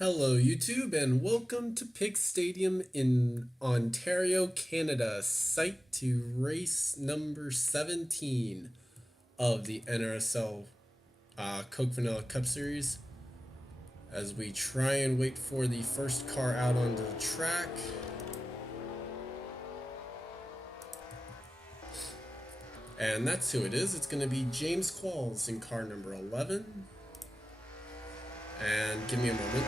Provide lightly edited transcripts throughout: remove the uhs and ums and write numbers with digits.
Hello, YouTube, and welcome to Piggz Stadium in Ontario, Canada, site to race number 17 of the NRSL Coke Vanilla Cup Series. As we try and wait for the first car out onto the track. And that's who it is. It's going to be James Qualls in car number 11. And give me a moment.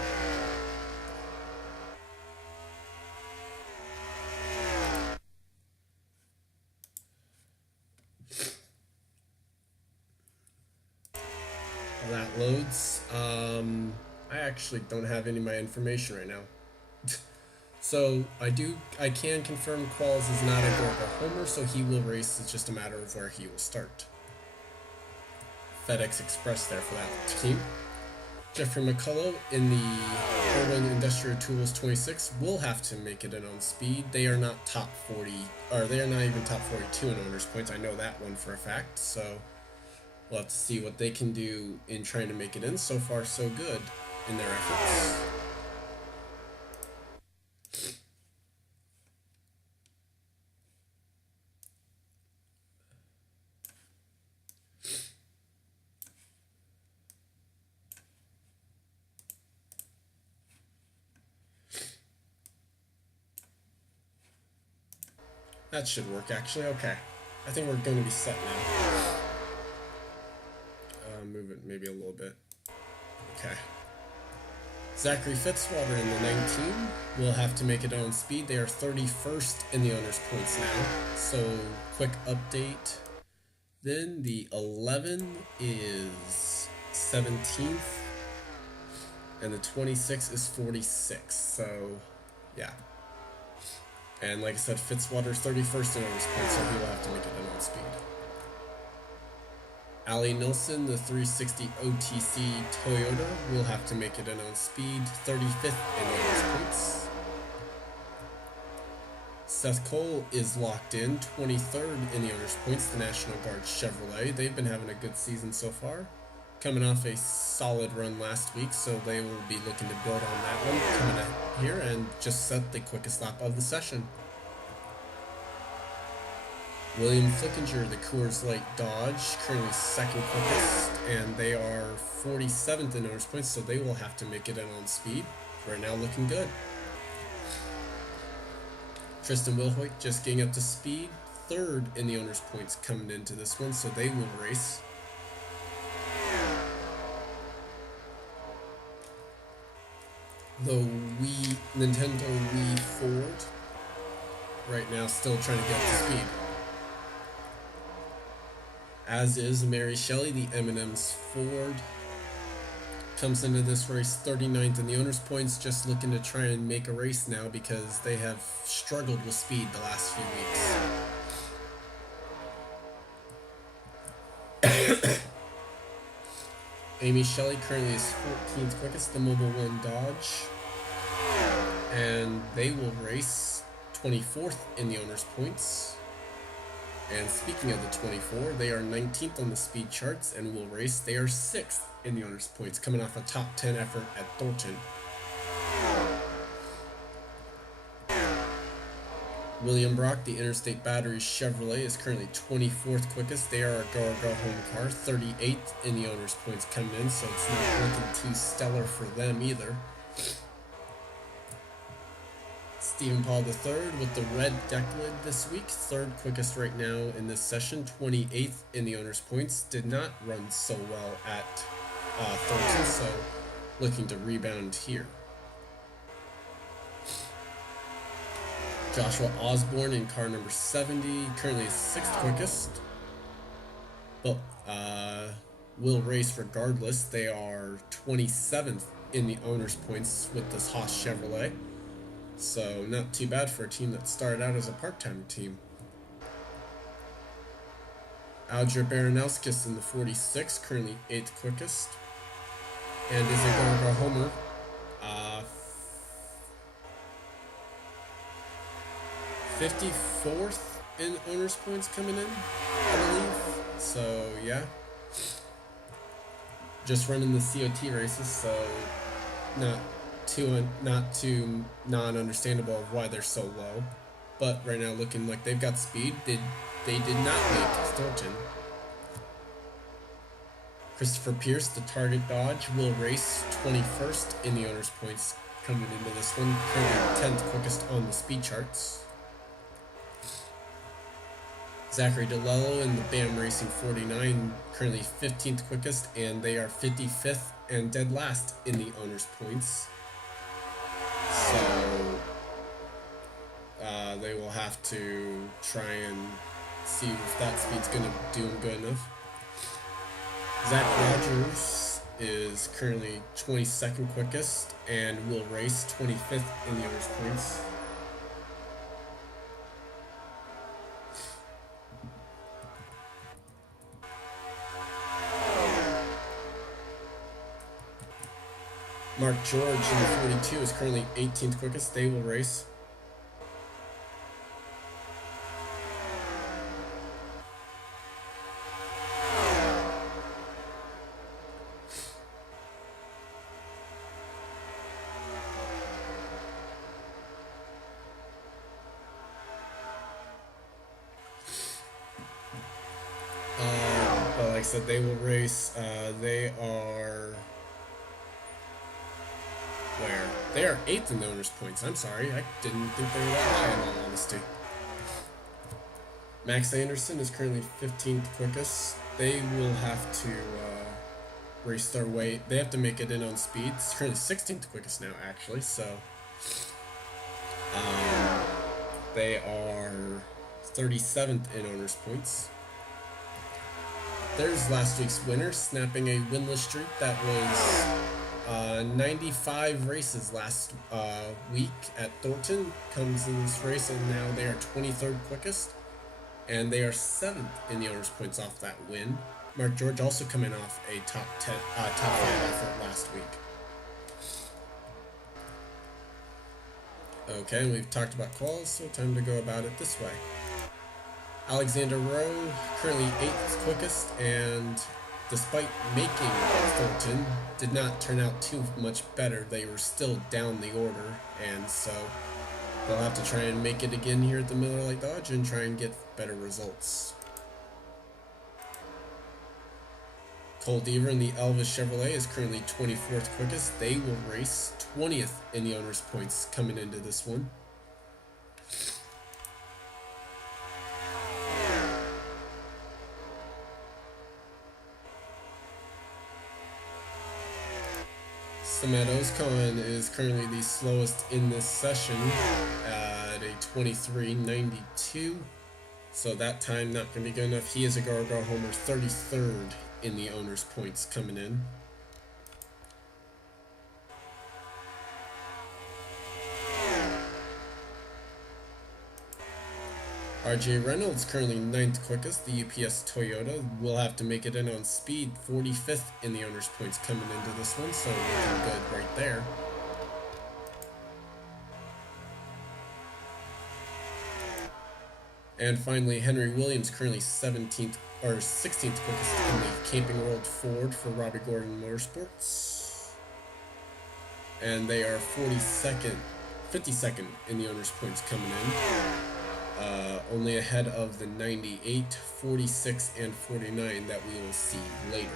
While that loads, I actually don't have any of my information right now. So I can confirm Qualls is not a Gorga homer, so he will race. It's just a matter of where he will start. FedEx Express there for that team. Jeffrey McCullough in the Irwin Industrial Tools 26 will have to make it in on speed. They are not top 40, or they are not even top 42 in owners points. I know that one for a fact, so we'll have to see what they can do in trying to make it in. So far, so good in their efforts. That should work, actually. Okay. I think we're going to be set now. Move it maybe a little bit. Okay. Zachary Fitzwater in the 19 will have to make it on speed. They are 31st in the owner's points now. So, quick update. Then the 11 is 17th. And the 26 is 46. So, yeah. And like I said, Fitzwater's 31st in owner's points, so he will have to make it in on speed. Ali Nilsson, the 360 OTC Toyota, will have to make it in on speed, 35th in the owner's points. Seth Cole is locked in, 23rd in the owner's points, the National Guard Chevrolet. They've been having a good season so far, coming off a solid run last week, so they will be looking to build on that one coming out here and just set the quickest lap of the session. William Flickinger, the Coors Light Dodge, currently second quickest, and they are 47th in owners points, so they will have to make it in on speed. Right now looking good. Tristan Wilhoit just getting up to speed, third in the owners points coming into this one, so they will race. The Nintendo Wii Ford right now still trying to get up to speed. As is Mary Shelley, the M&M's Ford. Comes into this race 39th in the owner's points, just looking to try and make a race now because they have struggled with speed the last few weeks. Amy Shelley currently is 14th quickest, the Mobile One Dodge. And they will race 24th in the owner's points. And speaking of the 24, they are 19th on the speed charts and will race. They are 6th in the owner's points, coming off a top 10 effort at Thornton. William Brock, the Interstate Battery Chevrolet, is currently 24th quickest. They are a go home car, 38th in the owner's points coming in, so it's not looking too stellar for them either. Stephen Paul III with the red deck lid this week, third quickest right now in this session, 28th in the owner's points. Did not run so well at Thornton, so looking to rebound here. Joshua Osborne in car number 70, currently 6th quickest, but will race regardless. They are 27th in the owner's points with this Haas Chevrolet. So, not too bad for a team that started out as a part-time team. Alger Baranowskis in the 46, currently 8th quickest. And is a Garga homer. 54th in owner's points coming in, I believe. So, yeah. Just running the COT races, so not not too non-understandable of why they're so low. But right now, looking like they've got speed. They did not make Thornton. Christopher Pierce, the target dodge, will race 21st in the owner's points coming into this one. Currently 10th quickest on the speed charts. Zachary DeLello in the BAM Racing 49, currently 15th quickest, and they are 55th and dead last in the owner's points. So they will have to try and see if that speed's going to do them good enough. Zach Rogers is currently 22nd quickest and will race 25th in the owner's points. Mark George in the 42 is currently 18th quickest. They will race. But like I said, they will race. They are where? They are 8th in the owner's points. I'm sorry, I didn't think they were that high in all honesty. Max Anderson is currently 15th quickest. They will have to race their way. They have to make it in on speed. It's currently 16th quickest now, actually. So they are 37th in owner's points. There's last week's winner, snapping a winless streak that was 95 races last week at Thornton. Comes in this race, and now they are 23rd quickest, and they are 7th in the owner's points off that win. Mark George also coming off a top 5 effort last week. Okay, we've talked about quals, so time to go about it this way. Alexander Rowe, currently 8th quickest, and despite making Thornton, did not turn out too much better. They were still down the order, and so they'll have to try and make it again here at the Miller Lite Dodge and try and get better results. Cole Deaver in the Elvis Chevrolet is currently 24th quickest. They will race 20th in the owner's points coming into this one. Samet Ozkan is currently the slowest in this session at a 23.92. So that time not going to be good enough. He is a Gargoyle Homer, 33rd in the owner's points coming in. RJ Reynolds, currently 9th quickest. The UPS Toyota will have to make it in on speed, 45th in the owner's points coming into this one, so looking good right there. And finally, Henry Williams, currently 16th quickest in the Camping World Ford for Robbie Gordon Motorsports. And they are 52nd in the owner's points coming in. Only ahead of the 98, 46, and 49 that we will see later.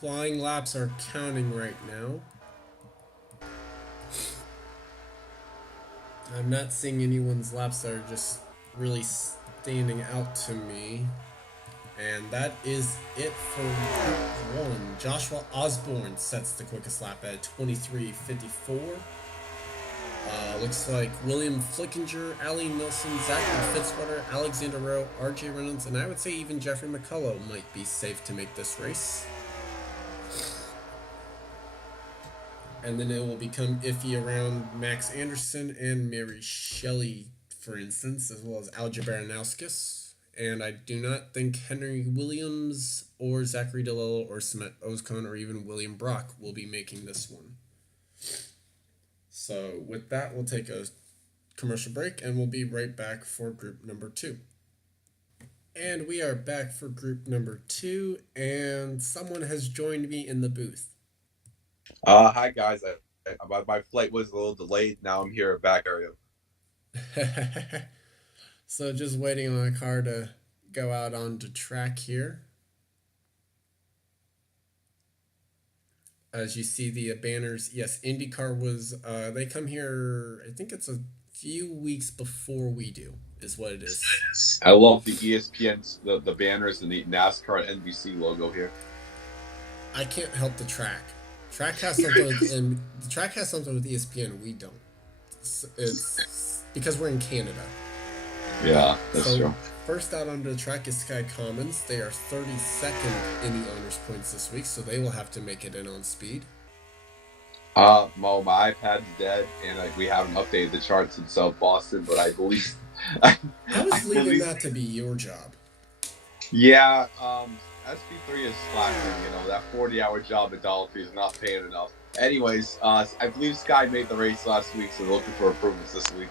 Flying laps are counting right now. I'm not seeing anyone's laps that are just really standing out to me. And that is it for Group 1. Joshua Osborne sets the quickest lap at 23:54. Looks like William Flickinger, Ali Nilsson, Zachary Fitzwater, Alexander Rowe, RJ Reynolds, and I would say even Jeffrey McCullough might be safe to make this race. And then it will become iffy around Max Anderson and Mary Shelley, for instance, as well as Alger Baranowskis. And I do not think Henry Williams or Zachary DeLillo or Smet Ozcon or even William Brock will be making this one. So with that, we'll take a commercial break and we'll be right back for group number 2. And we are back for group number 2, and someone has joined me in the booth. Hi guys. My flight was a little delayed. Now I'm here back area. So just waiting on a car to go out onto track here. As you see the banners, yes, IndyCar was, they come here, I think it's a few weeks before we do, is what it is. I love the ESPN, the banners and the NASCAR and NBC logo here. I can't help the track. Track has something with, and the track has something with ESPN, we don't. It's because we're in Canada. Yeah, that's true. First out onto the track is Sky Commons. They are 32nd in the owners' points this week, so they will have to make it in on speed. Well, my iPad's dead, and we haven't updated the charts in South Boston, but I believe... I was leaving that to be your job. Yeah, SP3 is slacking, that 40-hour job at Dollar Tree is not paying enough. Anyways, I believe Sky made the race last week, so they're looking for improvements this week.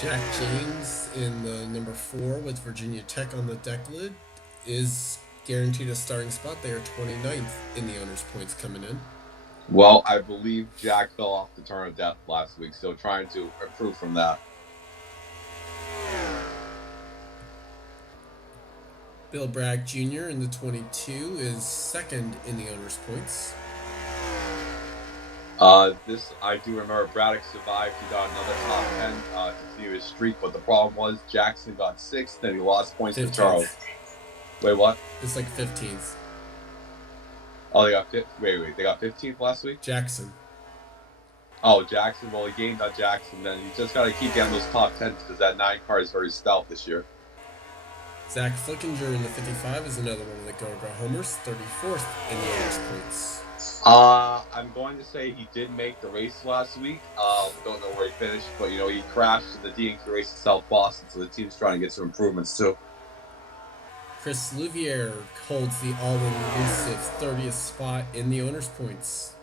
Jack James in the number 4 with Virginia Tech on the deck lid is guaranteed a starting spot. They are 29th in the owners' points coming in. Well, I believe Jack fell off the turn of death last week, so trying to improve from that. Bill Bragg Jr. in the 22 is 2nd in the owners' points. This I do remember. Braddock survived. He got another top 10 to continue his streak, but the problem was Jackson got 6th, and he lost points 15th. to Charles. Wait, what? It's like 15th. Oh, they got wait. They got 15th last week. Jackson. Oh, Jackson. Well, he gained on Jackson. Then he just got to keep getting those top 10s because that 9 car is very stout this year. Zach Flickinger in the 55 is another one of the Go-Go homers, 34th in the owners' points. I'm going to say he did make the race last week. Don't know where he finished, but he crashed in the DNQ race in South Boston, so the team's trying to get some improvements too. Chris Louvier holds the all-inclusive 30th spot in the owners' points.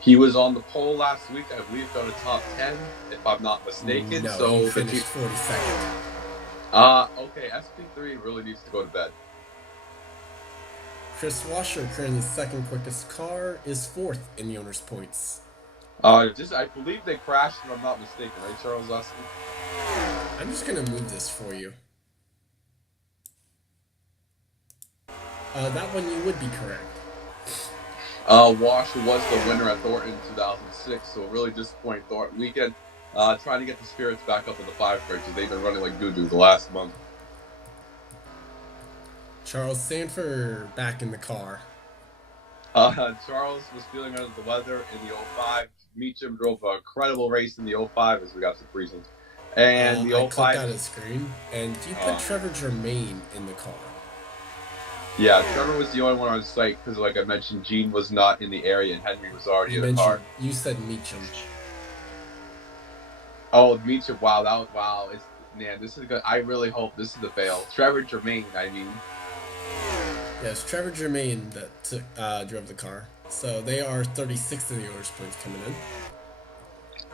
He was on the pole last week. I believe got a top 10, if I'm not mistaken. No, so he finished 42nd. Okay, SP3 really needs to go to bed. Chris Washer, currently 2nd quickest car, is 4th in the owners' points. I believe they crashed, if I'm not mistaken, right, Charles, last week? I'm just going to move this for you. That one you would be correct. Washer was the winner at Thornton in 2006, so really disappointing Thornton weekend. Trying to get the spirits back up in the 5 car because they've been running like doo-doo the last month. Charles Sanford back in the car. Charles was feeling under the weather in the 05. Meacham drove an incredible race in the 05 as we got some freezing. And the 05... I clicked out his screen, and you put Trevor Germain in the car. Yeah, Trevor was the only one on site because, like I mentioned, Gene was not in the area and Henry was already in the car. You said Meacham. Oh, Dmitry, wow, wow. This is good. I really hope this is the fail. Trevor Germain, I mean. Yes, Trevor Germain that drove the car. So they are 36th in the owners points coming in.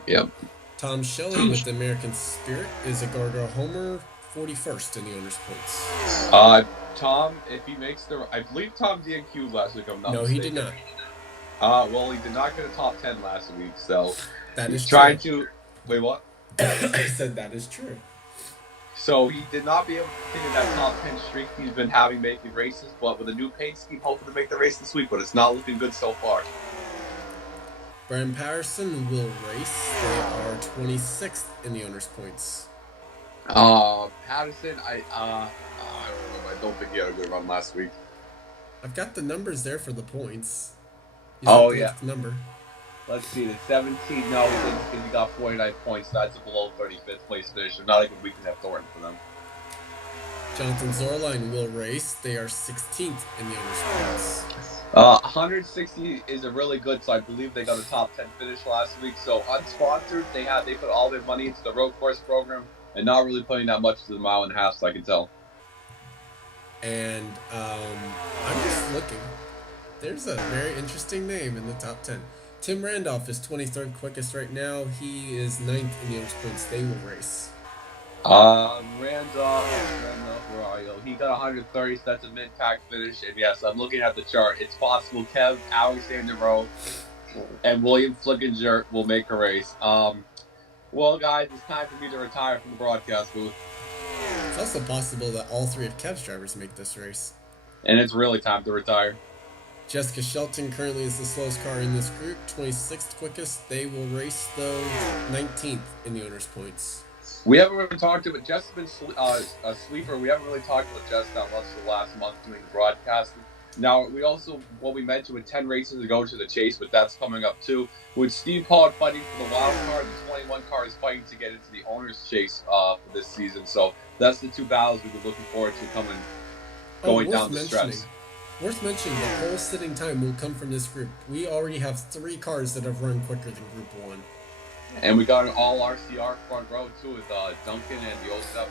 Yep. Tom Shelley with the American Spirit is a Gargoyle Homer, 41st in the owners points. Tom, if he makes I believe Tom DNQ'd last week, I'm not no, mistaken. He did not. Well, he did not get a top 10 last week, so that he's is trying true. to. Wait, what? I said that is true. So he did not be able to continue that top 10 streak he's been having making races, but with a new paint scheme, hoping to make the race this week, but it's not looking good so far. Brian Patterson will race. They are 26th in the owners points. Patterson, I don't know. I don't think he had a good run last week. I've got the numbers there for the points. Yeah. The number. Let's see, the 17. No, he didn't because he got 49 points. That's a below 35th place finish. So not a good week to have Thornton for them. Jonathan Zorline will race. They are 16th in the owners points. 160 is a really good. So I believe they got a top 10 finish last week. So unsponsored, they put all their money into the road course program and not really putting that much to the mile and a half. So I can tell. And I'm just looking. There's a very interesting name in the top 10. Tim Randolph is 23rd quickest right now. He is 9th in the owners points. They will race. Randolph, where are you? He got 130, so that's a mid-pack finish. And yes, I'm looking at the chart. It's possible Kev, Alexander Rowe, and William Flickinger will make a race. Well, guys, it's time for me to retire from the broadcast booth. It's also possible that all three of Kev's drivers make this race. And it's really time to retire. Jessica Shelton currently is the slowest car in this group, 26th quickest. They will race, though, 19th in the owners points. We haven't really talked about Jess. Been a sleeper. We haven't really talked about Jess that much for the last month doing the broadcasting. Now, we also, what we mentioned with 10 races to go to the chase, but that's coming up too. With Steve Pollard fighting for the wild card, the 21 car is fighting to get into the owner's chase for this season. So that's the two battles we've been looking forward to going down the stretch. Worth mentioning, the whole sitting time will come from this group. We already have 3 cars that have run quicker than Group 1. And we got an all RCR front row too with Duncan and the 07.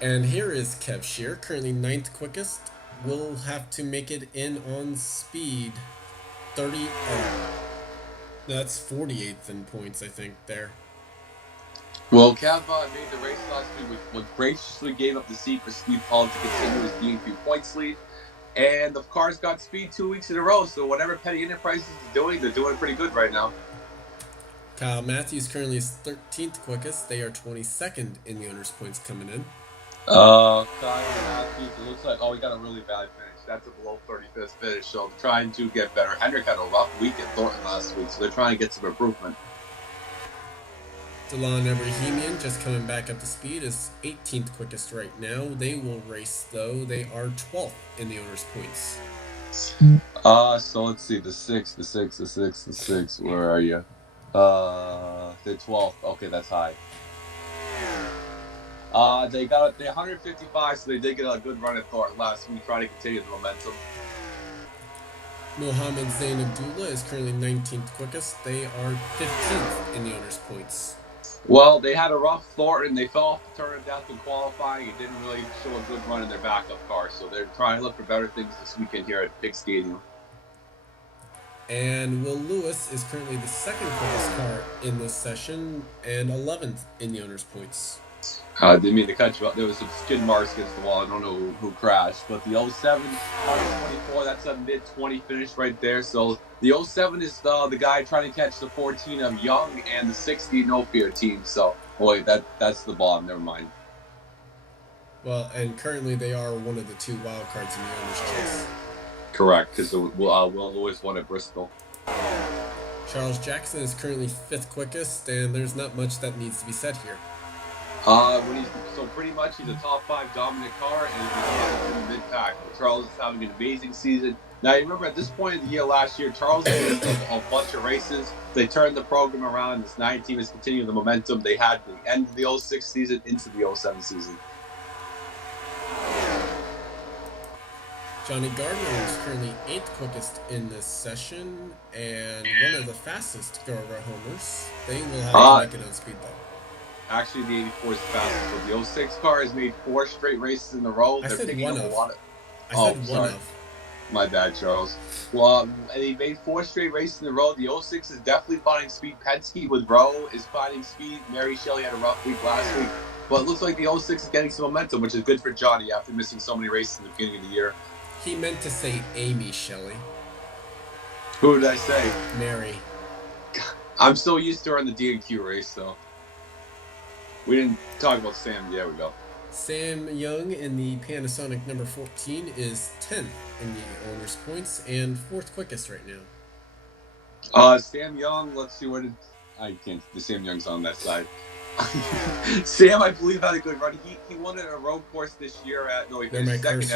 And here is Kev Shear, currently 9th quickest. Will have to make it in on speed. 30. That's 48th in points, I think, there. Well, Kev made the race last week, graciously gave up the seat for Steve Pollard to continue his DNQ points lead. And the car's got speed 2 weeks in a row, so whatever Petty Enterprises is doing, they're doing pretty good right now. Kyle Matthews currently is 13th quickest. They are 22nd in the owners' points coming in. Kyle Matthews, it looks like, we got a really bad finish. That's a below 35th finish, so they're trying to get better. Hendrick had a rough week at Thornton last week, so they're trying to get some improvement. Delon Ebrahimian, just coming back up to speed, is 18th quickest right now. They will race, though. They are 12th in the owners' points. So let's see, the 6. Where are you? The 12th. Okay, that's high. They got 155, so they did get a good run at Thornton last week, trying to continue the momentum. Mohammed Zain Abdullah is currently 19th quickest. They are 15th in the owners' points. Well, they had a rough Thornton. They fell off the turn of death in qualifying. It didn't really show a good run in their backup car, so they're trying to look for better things this weekend here at Piggz Stadium. And Will Lewis is currently the 2nd quickest car in this session and 11th in the owners' points. Didn't mean to cut you up. There was some skid marks against the wall. I don't know who crashed, but the 07, 124, that's a mid-20 finish right there. So the 07 is the guy trying to catch the 14 of Young and the 60 No Fear team. So, that's the bottom. Never mind. Well, and currently they are one of the 2 wild cards in the owners' chase. Correct, because Will Lewis won at Bristol. Charles Jackson is currently 5th quickest, and there's not much that needs to be said here. So pretty much he's a top 5 dominant car, and he's in mid-pack. Charles is having an amazing season. Now, you remember at this point of the year last year, Charles did a bunch of races. They turned the program around. This 9 team is continuing the momentum they had at the end of the 06 season into the 07 season. Johnny Gardner is currently 8th quickest in this session and one of the fastest Gargoyle homers. They will have to make it on speed though. Actually, the 84 is fastest, but the 06 car has made 4 straight races in a row. I They're said picking one up a of. lot of. I Oh, said one sorry. of. My bad, Charles. Well, they made 4 straight races in a row. The 06 is definitely finding speed. Penske with Rowe is finding speed. Mary Shelley had a rough week last week. But it looks like the 06 is getting some momentum, which is good for Johnny after missing so many races in the beginning of the year. He meant to say Amy Shelley. Who did I say? Mary. I'm so used to her in the D&Q race, though. We didn't talk about Sam. There we go. Sam Young in the Panasonic number 14 is 10th in the owner's points and 4th quickest right now. Sam Young, let's see what I can't. The Sam Young's on that side. Sam, I believe, had a good run. He won in a road course this year at he finished second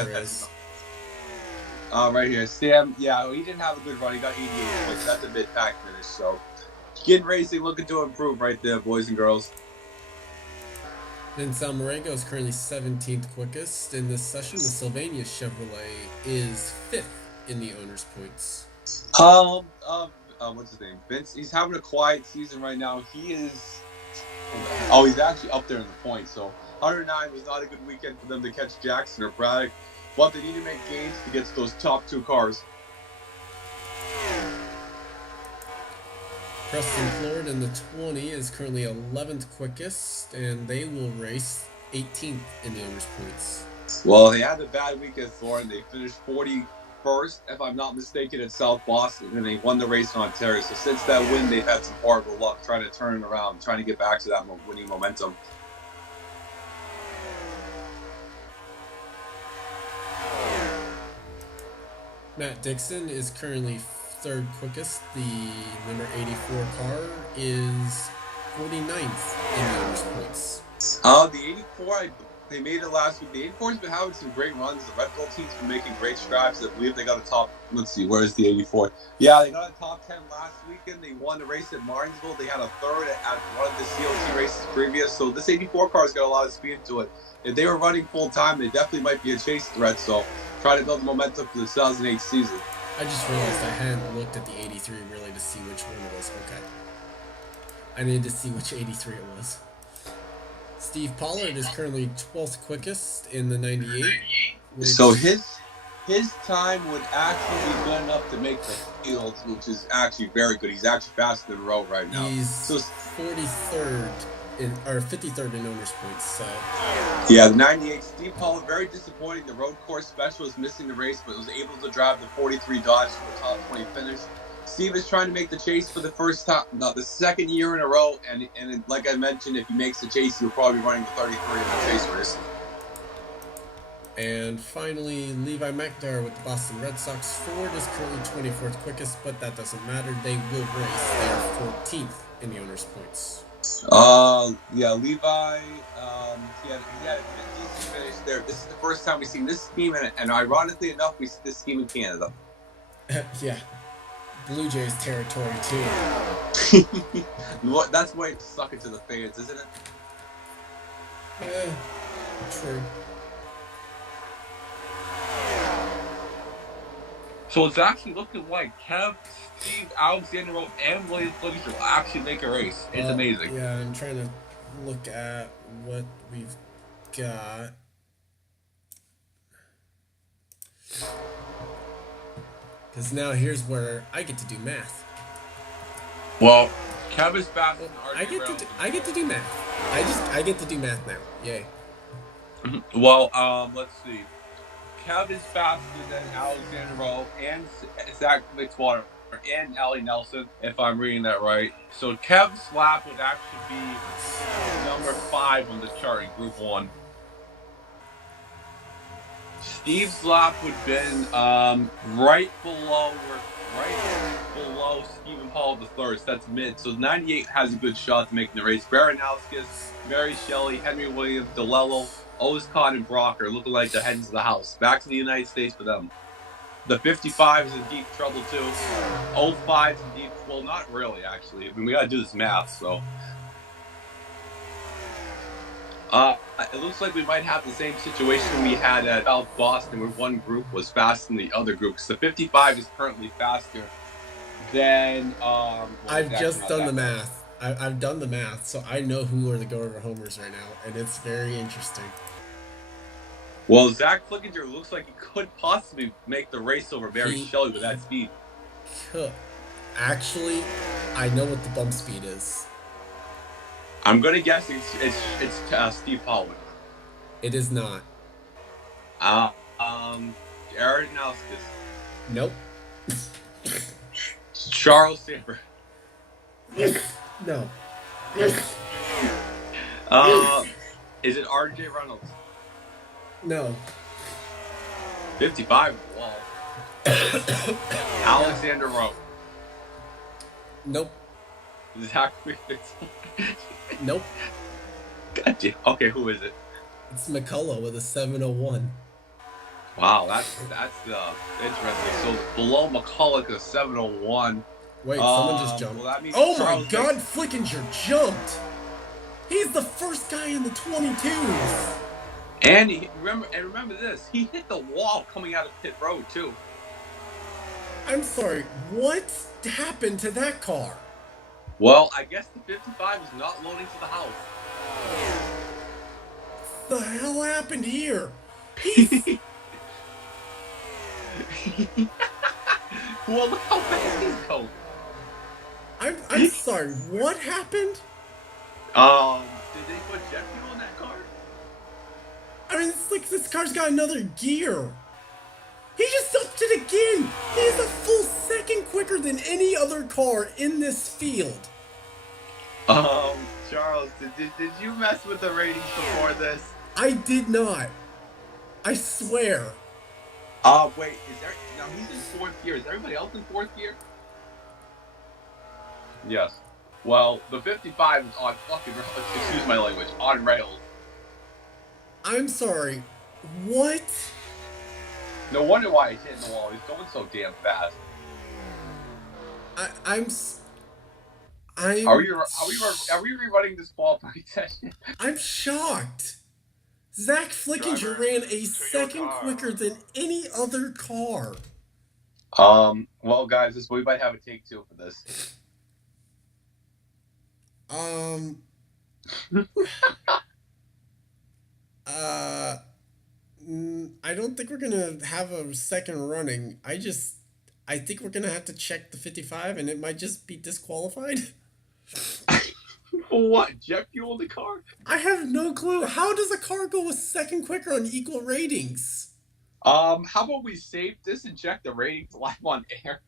at right here. Sam, yeah, he didn't have a good run. He got 88 points. That's a mid-pack finish. So, Skin Racing looking to improve right there, boys and girls. Vince Almarego is currently 17th quickest in this session. The Sylvania Chevrolet is 5th in the owner's points. What's his name? Vince. He's having a quiet season right now. He is. Oh, he's actually up there in the points. So 109 was not a good weekend for them to catch Jackson or Braddock, but they need to make gains to get to those top 2 cars. Preston Ford in the 20 is currently 11th quickest, and they will race 18th in the owner's points. Well, they had a bad week at Thorne. They finished 41st, if I'm not mistaken, at South Boston, and they won the race in Ontario. So since that win, they've had some horrible luck trying to turn it around, trying to get back to that winning momentum. Matt Dixon is currently 3rd quickest. The number 84 car is 49th in the owner's points. The 84, they made it last week. The 84's been having some great runs. The Red Bull team's been making great strides. I believe they got a top. Let's see, where's the 84? Yeah, they got a top 10 last weekend. They won the race at Martinsville. They had a 3rd at one of the COT races previous. So this 84 car's got a lot of speed to it. If they were running full time, they definitely might be a chase threat. So try to build momentum for the 2008 season. I just realized I hadn't looked at the 83 really to see which one it was. Okay. I needed to see which 83 it was. Steve Pollard is currently 12th quickest in the 98. So his time would actually be good enough to make the field, which is actually very good. He's actually faster than Rowe right now. He's 43rd or 53rd in owner's points. So yeah, the 98. Steve Pollard, very disappointing. The road course specialist missing the race, but was able to drive the 43 Dodge to the top 20 finish. Steve is trying to make the chase for the first time, not the second year in a row, and like I mentioned, if he makes the chase, he'll probably be running the 33 in the chase race. And finally, Levi McDowell with the Boston Red Sox. Ford is currently 24th quickest, but that doesn't matter. They will race. They are 14th in the owner's points. Yeah, Levi, he had a decent finish there. This is the first time we've seen this scheme, and ironically enough, we see this scheme in Canada. Yeah. Blue Jays territory too. That's why it's sucking to the fans, isn't it? Yeah, true. So it's actually looking like Kev, Steve, Alexander, and William Flippers will actually make a race. It's amazing. Yeah, I'm trying to look at what we've got. Because now here's where I get to do math. Well, Kev is fast. I get to do math. I get to do math now. Yay. Well, let's see. Kev is faster than Alexander Rowe and Zach Fitzwater and Allie Nelson, if I'm reading that right. So Kev's lap would actually be number 5 on the chart in Group 1. Steve's lap would have been right below Stephen Paul III. So that's mid. So 98 has a good shot to make the race. Baranowskis, Mary Shelley, Henry Williams, DeLello, Oscott, and Brock are looking like the heads of the house. Back to the United States for them. The 55 is in deep trouble too. 05 is in deep. Well, not really actually. I mean, we got to do this math. So. It looks like we might have the same situation we had at South Boston, where one group was faster than the other group. So 55 is currently faster than. I've just done the math. I've done the math, so I know who are the go over homers right now, and it's very interesting. Well, Zach Flickinger looks like he could possibly make the race over Barry He Shelley with that speed. could. Actually, I know what the bump speed is. I'm gonna guess it's Steve Holland. It is not. Aaron Nauskas. Nope. Charles Saber. No. Is it R.J. Reynolds? No. 55 wall. Alexander Rowe. Nope. Zachary Fitz. Nope. God damn. Okay, who is it? It's McCullough with a 701. Wow, that's interesting. So below McCullough is 701. Wait, someone just jumped. Well, that means oh Charles my God, Flickinger jumped. He's the first guy in the 22s. And remember this, he hit the wall coming out of pit road too. I'm sorry, what happened to that car? Well, I guess the 55 is not loading to the house. The hell happened here? Well, look how fast he's going. I'm sorry, what happened? Did they put jet fuel in that car? I mean, it's like this car's got another gear. He just upped it again. He's a full second quicker than any other car in this field. Charles, did you mess with the ratings before this? I did not. I swear. Wait, now he's in fourth gear. Is everybody else in fourth gear? Yes. Well, the 55 is on fucking, excuse my language, on rails. I'm sorry. What? No wonder why he's hitting the wall. He's going so damn fast. Are we rerunning this qualifying session? I'm shocked. Zach Flickinger ran a second quicker than any other car. Well, guys, we might have a take two for this. I don't think we're gonna have a second running. I think we're gonna have to check the 55, and it might just be disqualified. What? Jet fuel in the car? I have no clue. How does a car go a second quicker on equal ratings? How about we save this and check the ratings live on air?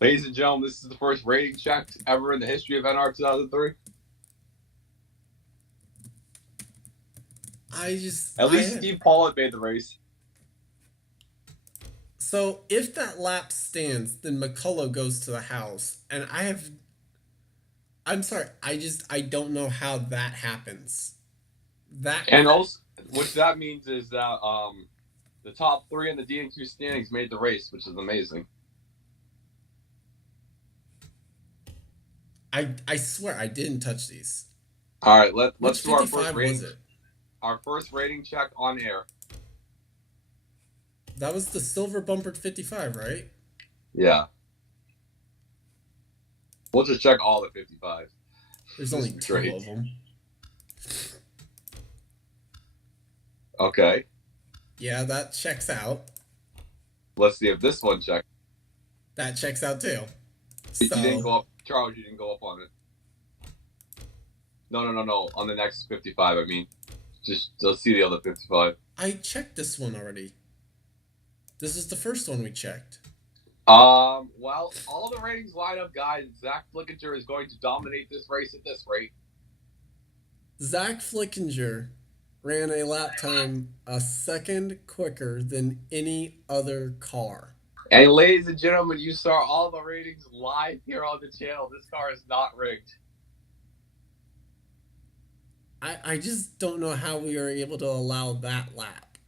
Ladies and gentlemen, this is the first rating check ever in the history of NR 2003. At least Steve Pollitt made the race. So if that lap stands, then McCullough goes to the house, and I'm sorry, I don't know how that happens. And also, what that means is that the top three in the DNQ standings made the race, which is amazing. I swear I didn't touch these. All right, let's do our first rating. Was it? Our first rating check on air. That was the silver bumpered 55, right? Yeah. We'll just check all the 55. There's only two of them. Okay. Yeah, that checks out. Let's see if this one checks. That checks out too. You didn't go up, Charles. You didn't go up on it. No. On the next 55, I mean, just let's see the other 55. I checked this one already. This is the first one we checked. Well, all the ratings line up, guys. Zach Flickinger is going to dominate this race at this rate. Zach Flickinger ran a lap time a second quicker than any other car. And ladies and gentlemen, you saw all the ratings live here on the channel. This car is not rigged. I just don't know how we are able to allow that lap.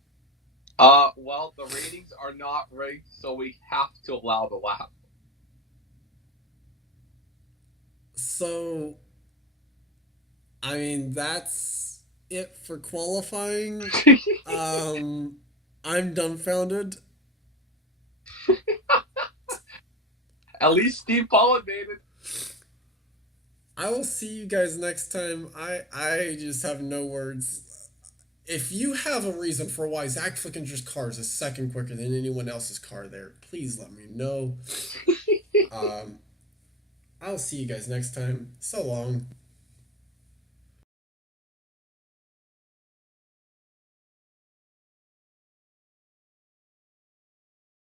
Well, the ratings are not rigged, so we have to allow the lap. So, I mean, that's it for qualifying. I'm dumbfounded. At least Steve Pollock made it. I will see you guys next time. I just have no words. If you have a reason for why Zach Flickinger's car is a second quicker than anyone else's car there, please let me know. I'll see you guys next time. So long.